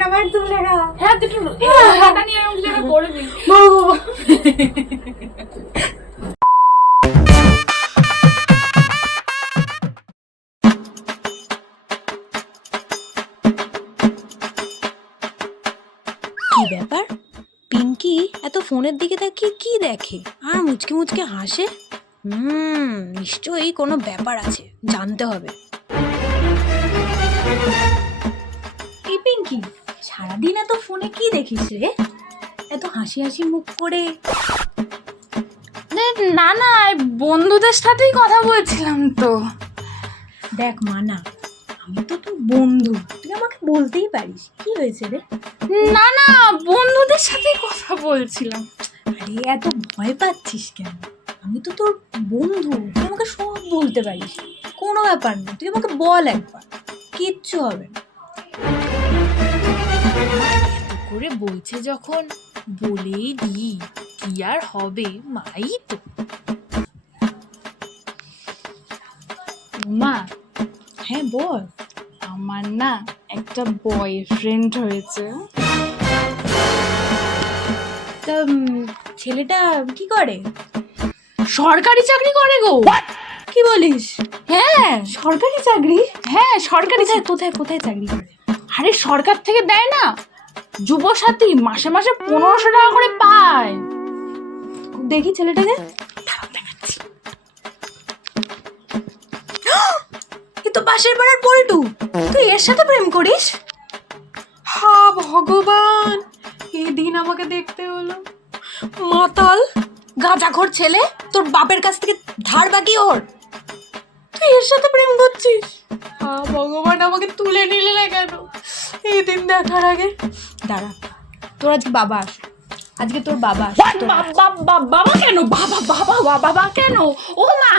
না ভাই, তুমি লেখা। হ্যাঁ তুই টাকা নিয়ে এরকম জায়গা করে দিই। কি ব্যাপার? পিঙ্কি এত ফোনের দিকে তাকিয়ে কি দেখে আর মুচকে মুচকে হাসে? নিশ্চয়ই কোনো ব্যাপার আছে, জানতে হবে। এই পিঙ্কি, সারাদিন এত ফোনে কি দেখিস রে? এত হাসি হাসি মুখ করে। না না, বন্ধুদের সাথেই কথা বলছিলাম তো। দেখ মানা, আমি তো তোর বন্ধু, তুই আমাকে বলতেই পারিস। কি হয়েছে রে? না না, বন্ধুদের সাথেই কথা বলছিলাম। আরে এত ভয় পাচ্ছিস কেন? আমি তো তোর বন্ধু, তুই আমাকে সব বলতে পারিস, কোনো ব্যাপার না। তুই আমাকে বল একবার, কিচ্ছু হবে না। এত করে বলছে যখন বলেই দিই, কি আর হবে, মাই তো। মা, হ্যাঁ বল। আমার না একটা বয়ফ্রেন্ড হয়েছে। তা ছেলেটা কি করে? সরকারি চাকরি করে গো। কি বলিস? হ্যাঁ সরকারি চাকরি? হ্যাঁ, সরকারি কোথায় কোথায় কোথায় চাকরি করে? আরে সরকার থেকে দেয় না, যুবসাথী, মাসে মাসে 1500 টাকা করে পায়। দেখি ছেলেটাকে। এ তো পাশের পাড়ার পল্টু, তুই এর সাথে প্রেম করিস? হা ভগবান, এই দিন আমাকে দেখতে হলো। মাতাল গাঁজাখোর ছেলে, তোর বাপের কাছ থেকে ধার বাকি ওর, তুই এর সাথে প্রেম করছিস? হা ভগবান, আমাকে তুলে নিলে না কেন এই দিন দেখার আগে? দাঁড়া, তোর আজকে বাবা আসে, আজকে তোর বাবা আসে। বাবা কেন? বাবা কেন? ও মা!